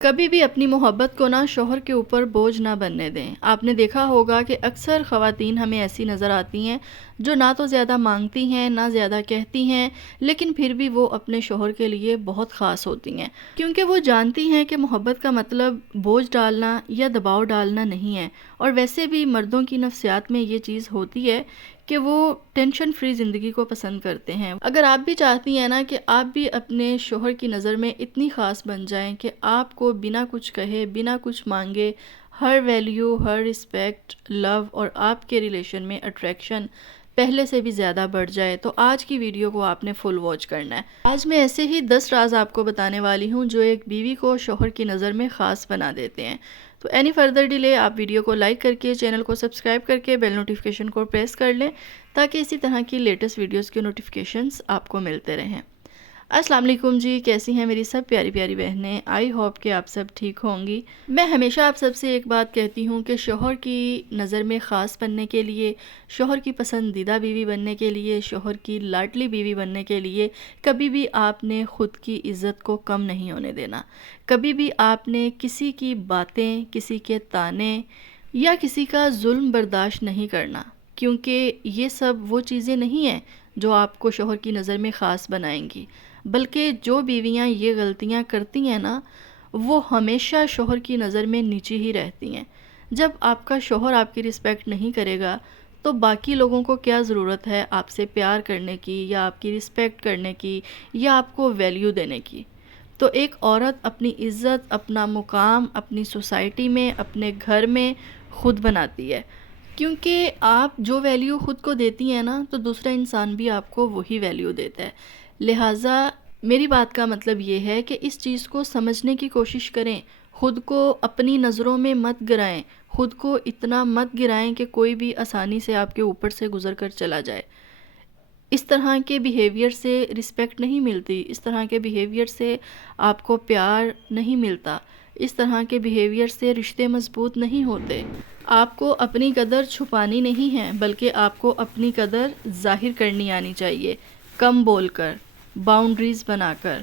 کبھی بھی اپنی محبت کو نا شوہر کے اوپر بوجھ نہ بننے دیں۔ آپ نے دیکھا ہوگا کہ اکثر خواتین ہمیں ایسی نظر آتی ہیں جو نہ تو زیادہ مانگتی ہیں نہ زیادہ کہتی ہیں، لیکن پھر بھی وہ اپنے شوہر کے لیے بہت خاص ہوتی ہیں، کیونکہ وہ جانتی ہیں کہ محبت کا مطلب بوجھ ڈالنا یا دباؤ ڈالنا نہیں ہے۔ اور ویسے بھی مردوں کی نفسیات میں یہ چیز ہوتی ہے کہ وہ ٹینشن فری زندگی کو پسند کرتے ہیں۔ اگر آپ بھی چاہتی ہیں نا کہ آپ بھی اپنے شوہر کی نظر میں اتنی خاص بن جائیں کہ آپ کو بنا کچھ کہے، بنا کچھ مانگے، ہر ویلیو، ہر رسپیکٹ، لو اور آپ کے ریلیشن میں اٹریکشن پہلے سے بھی زیادہ بڑھ جائے، تو آج کی ویڈیو کو آپ نے فل واچ کرنا ہے۔ آج میں ایسے ہی 10 راز آپ کو بتانے والی ہوں جو ایک بیوی کو شوہر کی نظر میں خاص بنا دیتے ہیں۔ تو اینی فردر ڈیلے آپ ویڈیو کو لائک کر کے، چینل کو سبسکرائب کر کے بیل نوٹیفیکیشن کو پریس کر لیں تاکہ اسی طرح کی لیٹسٹ ویڈیوز کے نوٹیفیکیشنز آپ کو ملتے رہیں۔ السلام علیکم جی، کیسی ہیں میری سب پیاری پیاری بہنیں؟ آئی ہوپ کہ آپ سب ٹھیک ہوں گی۔ میں ہمیشہ آپ سب سے ایک بات کہتی ہوں کہ شوہر کی نظر میں خاص بننے کے لیے، شوہر کی پسندیدہ بیوی بننے کے لیے، شوہر کی لاڈلی بیوی بننے کے لیے کبھی بھی آپ نے خود کی عزت کو کم نہیں ہونے دینا۔ کبھی بھی آپ نے کسی کی باتیں، کسی کے طعنے یا کسی کا ظلم برداشت نہیں کرنا، کیونکہ یہ سب وہ چیزیں نہیں ہیں جو آپ کو شوہر کی نظر میں خاص بنائیں گی، بلکہ جو بیویاں یہ غلطیاں کرتی ہیں نا، وہ ہمیشہ شوہر کی نظر میں نیچی ہی رہتی ہیں۔ جب آپ کا شوہر آپ کی رسپیکٹ نہیں کرے گا تو باقی لوگوں کو کیا ضرورت ہے آپ سے پیار کرنے کی یا آپ کی رسپیکٹ کرنے کی یا آپ کو ویلیو دینے کی؟ تو ایک عورت اپنی عزت، اپنا مقام اپنی سوسائٹی میں، اپنے گھر میں خود بناتی ہے، کیونکہ آپ جو ویلیو خود کو دیتی ہیں نا تو دوسرا انسان بھی آپ کو وہی ویلیو دیتا ہے۔ لہٰذا میری بات کا مطلب یہ ہے کہ اس چیز کو سمجھنے کی کوشش کریں، خود کو اپنی نظروں میں مت گرائیں، خود کو اتنا مت گرائیں کہ کوئی بھی آسانی سے آپ کے اوپر سے گزر کر چلا جائے۔ اس طرح کے بیہیویئر سے رسپیکٹ نہیں ملتی، اس طرح کے بیہیویئر سے آپ کو پیار نہیں ملتا، اس طرح کے بیہیویئر سے رشتے مضبوط نہیں ہوتے۔ آپ کو اپنی قدر چھپانی نہیں ہے، بلکہ آپ کو اپنی قدر ظاہر کرنی آنی چاہیے، کم بول کر، باؤنڈریز بنا کر۔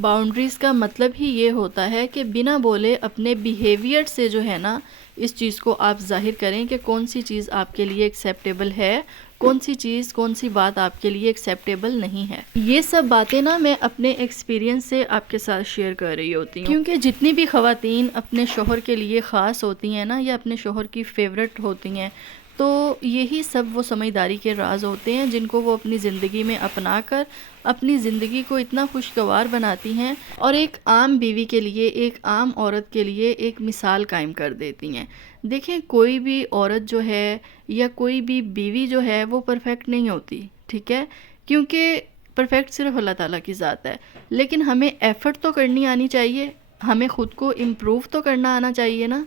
باؤنڈریز کا مطلب ہی یہ ہوتا ہے کہ بنا بولے اپنے بیہیویئر سے جو ہے نا اس چیز کو آپ ظاہر کریں کہ کون سی چیز آپ کے لیے ایکسیپٹیبل ہے، کون سی چیز، کون سی بات آپ کے لیے ایکسیپٹیبل نہیں ہے۔ یہ سب باتیں نا میں اپنے ایکسپیرینس سے آپ کے ساتھ شیئر کر رہی ہوتی ہوں، کیونکہ جتنی بھی خواتین اپنے شوہر کے لیے خاص ہوتی ہیں نا یا اپنے شوہر کی فیورٹ ہوتی ہیں، تو یہی سب وہ سمجھداری کے راز ہوتے ہیں جن کو وہ اپنی زندگی میں اپنا کر اپنی زندگی کو اتنا خوشگوار بناتی ہیں اور ایک عام بیوی کے لیے، ایک عام عورت کے لیے ایک مثال قائم کر دیتی ہیں۔ دیکھیں، کوئی بھی عورت جو ہے یا کوئی بھی بیوی جو ہے وہ پرفیکٹ نہیں ہوتی، ٹھیک ہے؟ کیونکہ پرفیکٹ صرف اللہ تعالیٰ کی ذات ہے، لیکن ہمیں ایفرٹ تو کرنی آنی چاہیے، ہمیں خود کو امپروو تو کرنا آنا چاہیے نا۔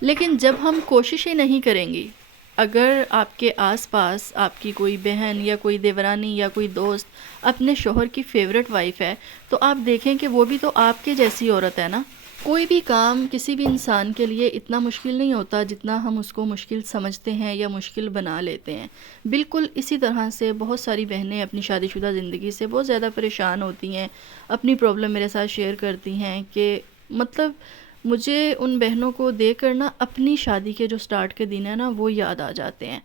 لیکن جب ہم کوشش ہی نہیں کریں گی، اگر آپ کے آس پاس آپ کی کوئی بہن یا کوئی دیورانی یا کوئی دوست اپنے شوہر کی فیورٹ وائف ہے، تو آپ دیکھیں کہ وہ بھی تو آپ کے جیسی عورت ہے نا۔ کوئی بھی کام کسی بھی انسان کے لیے اتنا مشکل نہیں ہوتا جتنا ہم اس کو مشکل سمجھتے ہیں یا مشکل بنا لیتے ہیں۔ بالکل اسی طرح سے بہت ساری بہنیں اپنی شادی شدہ زندگی سے بہت زیادہ پریشان ہوتی ہیں، اپنی پرابلم میرے ساتھ شیئر کرتی ہیں کہ مطلب مجھے ان بہنوں کو دیکھ کر نا اپنی شادی کے جو سٹارٹ کے دن ہیں نا وہ یاد آ جاتے ہیں،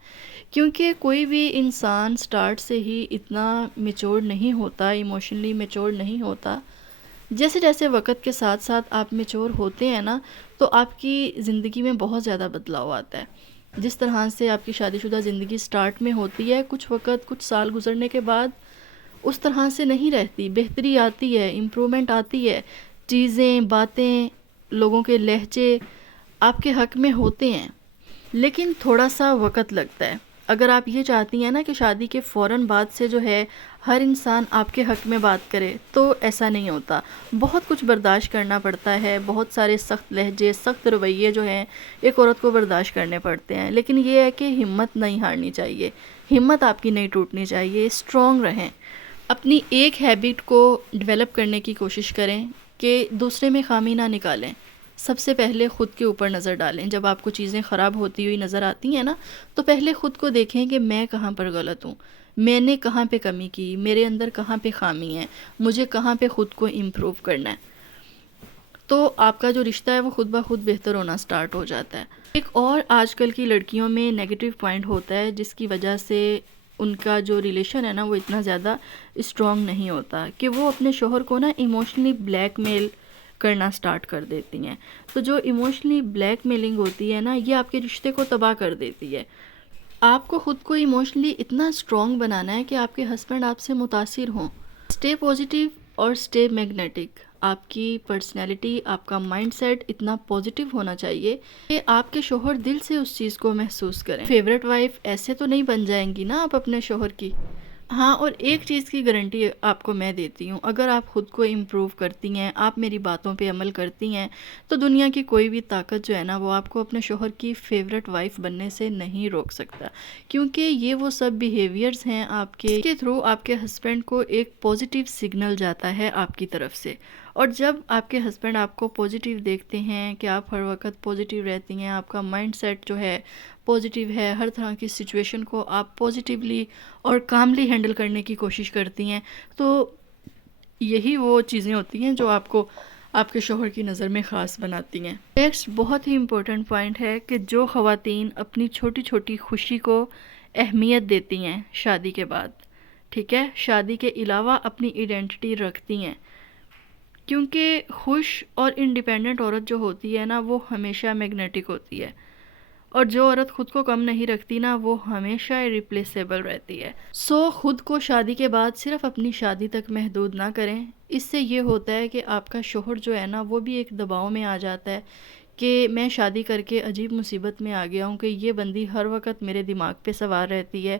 کیونکہ کوئی بھی انسان سٹارٹ سے ہی اتنا میچور نہیں ہوتا، ایموشنلی میچور نہیں ہوتا۔ جیسے جیسے وقت کے ساتھ ساتھ آپ میچور ہوتے ہیں نا تو آپ کی زندگی میں بہت زیادہ بدلاؤ آتا ہے۔ جس طرح سے آپ کی شادی شدہ زندگی سٹارٹ میں ہوتی ہے، کچھ وقت، کچھ سال گزرنے کے بعد اس طرح سے نہیں رہتی، بہتری آتی ہے، امپرومنٹ آتی ہے، چیزیں، باتیں، لوگوں کے لہجے آپ کے حق میں ہوتے ہیں، لیکن تھوڑا سا وقت لگتا ہے۔ اگر آپ یہ چاہتی ہیں نا کہ شادی کے فوراً بعد سے جو ہے ہر انسان آپ کے حق میں بات کرے، تو ایسا نہیں ہوتا، بہت کچھ برداشت کرنا پڑتا ہے، بہت سارے سخت لہجے، سخت رویے جو ہیں ایک عورت کو برداشت کرنے پڑتے ہیں، لیکن یہ ہے کہ ہمت نہیں ہارنی چاہیے، ہمت آپ کی نہیں ٹوٹنی چاہیے، اسٹرانگ رہیں۔ اپنی ایک ہیبٹ کو ڈیولپ کرنے کی کوشش کریں کہ دوسرے میں خامی نہ نکالیں، سب سے پہلے خود کے اوپر نظر ڈالیں۔ جب آپ کو چیزیں خراب ہوتی ہوئی نظر آتی ہیں نا تو پہلے خود کو دیکھیں کہ میں کہاں پر غلط ہوں، میں نے کہاں پہ کمی کی، میرے اندر کہاں پہ خامی ہے، مجھے کہاں پہ خود کو امپروو کرنا ہے۔ تو آپ کا جو رشتہ ہے وہ خود بخود بہتر ہونا سٹارٹ ہو جاتا ہے۔ ایک اور آج کل کی لڑکیوں میں نیگیٹو پوائنٹ ہوتا ہے جس کی وجہ سے ان کا جو ریلیشن ہے نا وہ اتنا زیادہ اسٹرانگ نہیں ہوتا، کہ وہ اپنے شوہر کو نا ایموشنلی بلیک میل کرنا سٹارٹ کر دیتی ہیں۔ تو جو ایموشنلی بلیک میلنگ ہوتی ہے نا، یہ آپ کے رشتے کو تباہ کر دیتی ہے۔ آپ کو خود کو ایموشنلی اتنا اسٹرانگ بنانا ہے کہ آپ کے ہسبینڈ آپ سے متاثر ہوں۔ اسٹے پازیٹیو اور اسٹے میگنیٹک۔ آپ کی پرسنالٹی، آپ کا مائنڈ سیٹ اتنا پازیٹیو ہونا چاہیے کہ آپ کے شوہر دل سے اس چیز کو محسوس کریں۔ فیوریٹ وائف ایسے تو نہیں بن جائیں گی نا آپ اپنے شوہر کی۔ ہاں، اور ایک چیز کی گارنٹی آپ کو میں دیتی ہوں، اگر آپ خود کو امپروو کرتی ہیں، آپ میری باتوں پہ عمل کرتی ہیں، تو دنیا کی کوئی بھی طاقت جو ہے نا وہ آپ کو اپنے شوہر کی فیوریٹ وائف بننے سے نہیں روک سکتا، کیونکہ یہ وہ سب بیہیویئرز ہیں آپ کے تھرو آپ کے ہسبینڈ کو ایک پازیٹیو سگنل جاتا ہے آپ کی طرف سے۔ اور جب آپ کے ہسبینڈ آپ کو پازیٹیو دیکھتے ہیں کہ آپ ہر وقت پازیٹیو رہتی ہیں، آپ کا مائنڈ سیٹ جو ہے پازیٹیو ہے، ہر طرح کی سچویشن کو آپ پازیٹیولی اور کاملی ہینڈل کرنے کی کوشش کرتی ہیں، تو یہی وہ چیزیں ہوتی ہیں جو آپ کو آپ کے شوہر کی نظر میں خاص بناتی ہیں۔ نیکسٹ بہت ہی امپورٹنٹ پوائنٹ ہے کہ جو خواتین اپنی چھوٹی چھوٹی خوشی کو اہمیت دیتی ہیں شادی کے بعد، ٹھیک ہے، شادی کے علاوہ اپنی ایڈنٹی رکھتی ہیں، کیونکہ خوش اور انڈیپینڈنٹ عورت جو ہوتی ہے نا وہ ہمیشہ میگنیٹک ہوتی ہے، اور جو عورت خود کو کم نہیں رکھتی نا وہ ہمیشہ ریپلیسیبل رہتی ہے۔ خود کو شادی کے بعد صرف اپنی شادی تک محدود نہ کریں۔ اس سے یہ ہوتا ہے کہ آپ کا شوہر جو ہے نا وہ بھی ایک دباؤ میں آ جاتا ہے کہ میں شادی کر کے عجیب مصیبت میں آ گیا ہوں کہ یہ بندی ہر وقت میرے دماغ پہ سوار رہتی ہے،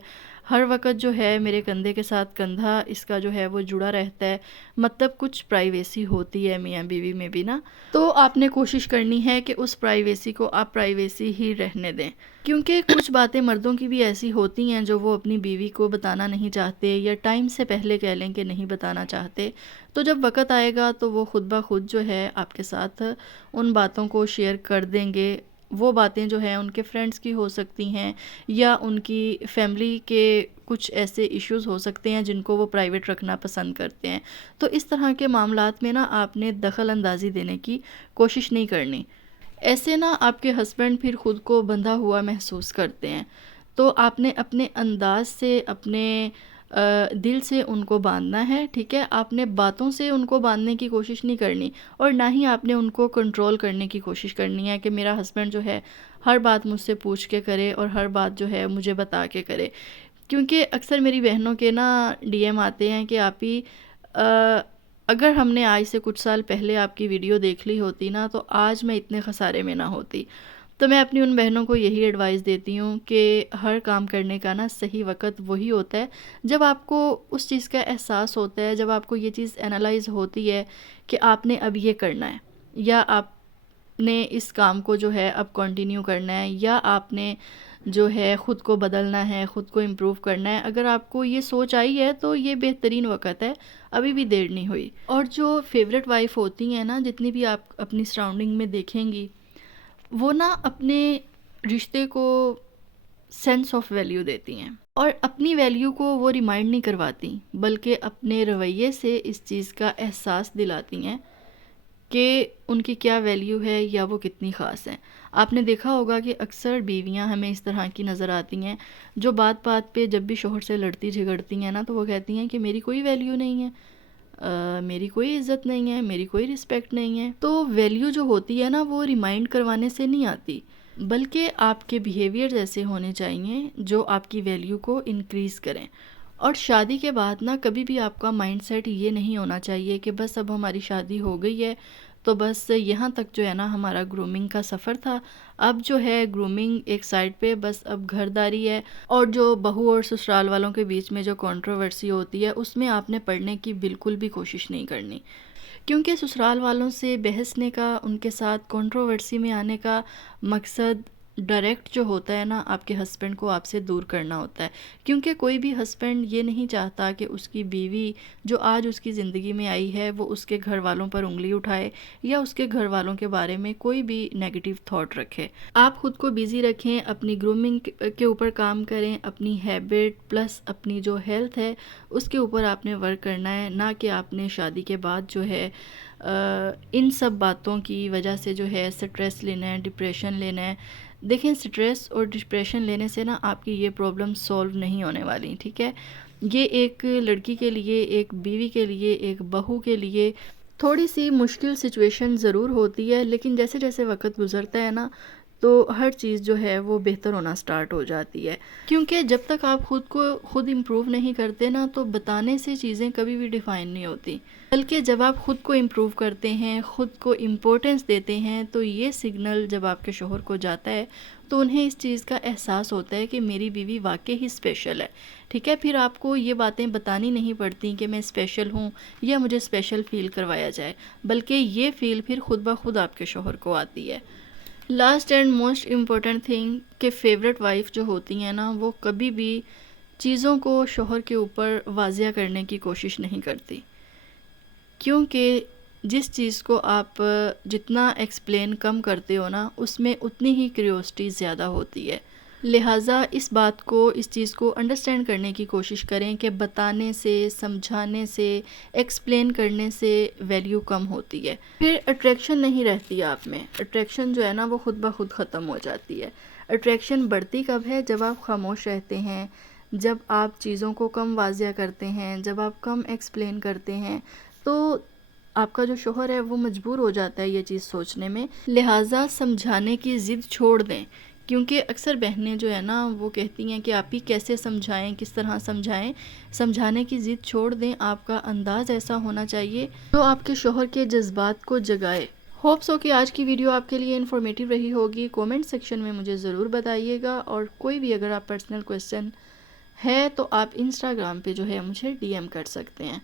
ہر وقت جو ہے میرے کندھے کے ساتھ کندھا اس کا جو ہے وہ جڑا رہتا ہے، مطلب کچھ پرائیویسی ہوتی ہے میاں بیوی میں بھی نا۔ تو آپ نے کوشش کرنی ہے کہ اس پرائیویسی کو آپ پرائیویسی ہی رہنے دیں، کیونکہ کچھ باتیں مردوں کی بھی ایسی ہوتی ہیں جو وہ اپنی بیوی کو بتانا نہیں چاہتے، یا ٹائم سے پہلے کہہ لیں کہ نہیں بتانا چاہتے، تو جب وقت آئے گا تو وہ خود بخود جو ہے آپ کے ساتھ ان باتوں کو شیئر کر دیں گے۔ وہ باتیں جو ہیں ان کے فرینڈس کی ہو سکتی ہیں، یا ان کی فیملی کے کچھ ایسے ایشوز ہو سکتے ہیں جن کو وہ پرائیویٹ رکھنا پسند کرتے ہیں۔ تو اس طرح کے معاملات میں نا آپ نے دخل اندازی دینے کی کوشش نہیں کرنی، ایسے نا آپ کے ہسبینڈ پھر خود کو بندھا ہوا محسوس کرتے ہیں۔ تو آپ نے اپنے انداز سے، اپنے دل سے ان کو باندھنا ہے، ٹھیک ہے، آپ نے باتوں سے ان کو باندھنے کی کوشش نہیں کرنی، اور نہ ہی آپ نے ان کو کنٹرول کرنے کی کوشش کرنی ہے کہ میرا ہسبینڈ جو ہے ہر بات مجھ سے پوچھ کے کرے اور ہر بات جو ہے مجھے بتا کے کرے۔ کیونکہ اکثر میری بہنوں کے نا ڈی ایم آتے ہیں کہ آپ ہی اگر ہم نے آج سے کچھ سال پہلے آپ کی ویڈیو دیکھ لی ہوتی نا تو آج میں اتنے خسارے میں نہ ہوتی۔ تو میں اپنی ان بہنوں کو یہی ایڈوائز دیتی ہوں کہ ہر کام کرنے کا نا صحیح وقت وہی ہوتا ہے جب آپ کو اس چیز کا احساس ہوتا ہے، جب آپ کو یہ چیز انالائز ہوتی ہے کہ آپ نے اب یہ کرنا ہے، یا آپ نے اس کام کو جو ہے اب کنٹینیو کرنا ہے، یا آپ نے جو ہے خود کو بدلنا ہے، خود کو امپروو کرنا ہے۔ اگر آپ کو یہ سوچ آئی ہے تو یہ بہترین وقت ہے، ابھی بھی دیر نہیں ہوئی۔ اور جو فیوریٹ وائف ہوتی ہیں نا، جتنی بھی آپ اپنی سراؤنڈنگ میں دیکھیں گی، وہ نا اپنے رشتے کو سینس آف ویلیو دیتی ہیں، اور اپنی ویلیو کو وہ ریمائنڈ نہیں کرواتی، بلکہ اپنے رویے سے اس چیز کا احساس دلاتی ہیں کہ ان کی کیا ویلیو ہے یا وہ کتنی خاص ہیں۔ آپ نے دیکھا ہوگا کہ اکثر بیویاں ہمیں اس طرح کی نظر آتی ہیں جو بات بات پہ جب بھی شوہر سے لڑتی جھگڑتی ہیں نا تو وہ کہتی ہیں کہ میری کوئی ویلیو نہیں ہے، میری کوئی عزت نہیں ہے، میری کوئی رسپیکٹ نہیں ہے۔ تو ویلیو جو ہوتی ہے نا وہ ریمائنڈ کروانے سے نہیں آتی، بلکہ آپ کے بیہیویئر ایسے ہونے چاہیے جو آپ کی ویلیو کو انکریز کریں۔ اور شادی کے بعد نا کبھی بھی آپ کا مائنڈ سیٹ یہ نہیں ہونا چاہیے کہ بس اب ہماری شادی ہو گئی ہے تو بس یہاں تک جو ہے نا ہمارا گرومنگ کا سفر تھا، اب جو ہے گرومنگ ایک سائڈ پہ، بس اب گھرداری ہے۔ اور جو بہو اور سسرال والوں کے بیچ میں جو کنٹروورسی ہوتی ہے اس میں آپ نے پڑھنے کی بالکل بھی کوشش نہیں کرنی، کیونکہ سسرال والوں سے بحثنے کا، ان کے ساتھ کنٹروورسی میں آنے کا مقصد ڈائریکٹ جو ہوتا ہے نا آپ کے ہسبینڈ کو آپ سے دور کرنا ہوتا ہے، کیونکہ کوئی بھی ہسبینڈ یہ نہیں چاہتا کہ اس کی بیوی جو آج اس کی زندگی میں آئی ہے وہ اس کے گھر والوں پر انگلی اٹھائے یا اس کے گھر والوں کے بارے میں کوئی بھی نیگیٹو تھاٹ رکھے۔ آپ خود کو بیزی رکھیں، اپنی گرومنگ کے اوپر کام کریں، اپنی ہیبٹ پلس اپنی جو ہیلتھ ہے اس کے اوپر آپ نے ورک کرنا ہے، نہ کہ آپ نے شادی کے بعد جو ہے ان سب باتوں کی وجہ سے جو ہے سٹریس لینا ہے، ڈپریشن لینا ہے. دیکھیں سٹریس اور ڈپریشن لینے سے نا آپ کی یہ پرابلم سولو نہیں ہونے والی، ٹھیک ہے. یہ ایک لڑکی کے لیے، ایک بیوی کے لیے، ایک بہو کے لیے تھوڑی سی مشکل سچویشن ضرور ہوتی ہے، لیکن جیسے جیسے وقت گزرتا ہے نا تو ہر چیز جو ہے وہ بہتر ہونا سٹارٹ ہو جاتی ہے. کیونکہ جب تک آپ خود کو خود امپروو نہیں کرتے نا تو بتانے سے چیزیں کبھی بھی ڈیفائن نہیں ہوتی، بلکہ جب آپ خود کو امپروو کرتے ہیں، خود کو امپورٹنس دیتے ہیں تو یہ سگنل جب آپ کے شوہر کو جاتا ہے تو انہیں اس چیز کا احساس ہوتا ہے کہ میری بیوی واقعی ہی اسپیشل ہے، ٹھیک ہے. پھر آپ کو یہ باتیں بتانی نہیں پڑتی کہ میں اسپیشل ہوں یا مجھے اسپیشل فیل کروایا جائے، بلکہ یہ فیل پھر خود بخود آپ کے شوہر کو آتی ہے. Last and most important thing کہ فیوریٹ وائف جو ہوتی ہیں نا وہ کبھی بھی چیزوں کو شوہر کے اوپر واضح کرنے کی کوشش نہیں کرتی، کیونکہ جس چیز کو آپ جتنا ایکسپلین کم کرتے ہو نا اس میں اتنی ہی کیوریوسٹی زیادہ ہوتی ہے. لہٰذا اس بات کو، اس چیز کو انڈرسٹینڈ کرنے کی کوشش کریں کہ بتانے سے، سمجھانے سے، ایکسپلین کرنے سے ویلیو کم ہوتی ہے. پھر اٹریکشن نہیں رہتی آپ میں، اٹریکشن جو ہے نا وہ خود بخود ختم ہو جاتی ہے. اٹریکشن بڑھتی کب ہے؟ جب آپ خاموش رہتے ہیں، جب آپ چیزوں کو کم واضح کرتے ہیں، جب آپ کم ایکسپلین کرتے ہیں تو آپ کا جو شوہر ہے وہ مجبور ہو جاتا ہے یہ چیز سوچنے میں. لہٰذا سمجھانے کی ضد چھوڑ دیں، کیونکہ اکثر بہنیں جو ہے نا وہ کہتی ہیں کہ آپ ہی کیسے سمجھائیں، کس طرح سمجھائیں. سمجھانے کی ضد چھوڑ دیں، آپ کا انداز ایسا ہونا چاہیے جو آپ کے شوہر کے جذبات کو جگائے. ہوپ سو کہ آج کی ویڈیو آپ کے لیے انفارمیٹیو رہی ہوگی. کومنٹ سیکشن میں مجھے ضرور بتائیے گا، اور کوئی بھی اگر آپ پرسنل کویسچن ہے تو آپ انسٹاگرام پہ جو ہے مجھے ڈی ایم کر سکتے ہیں.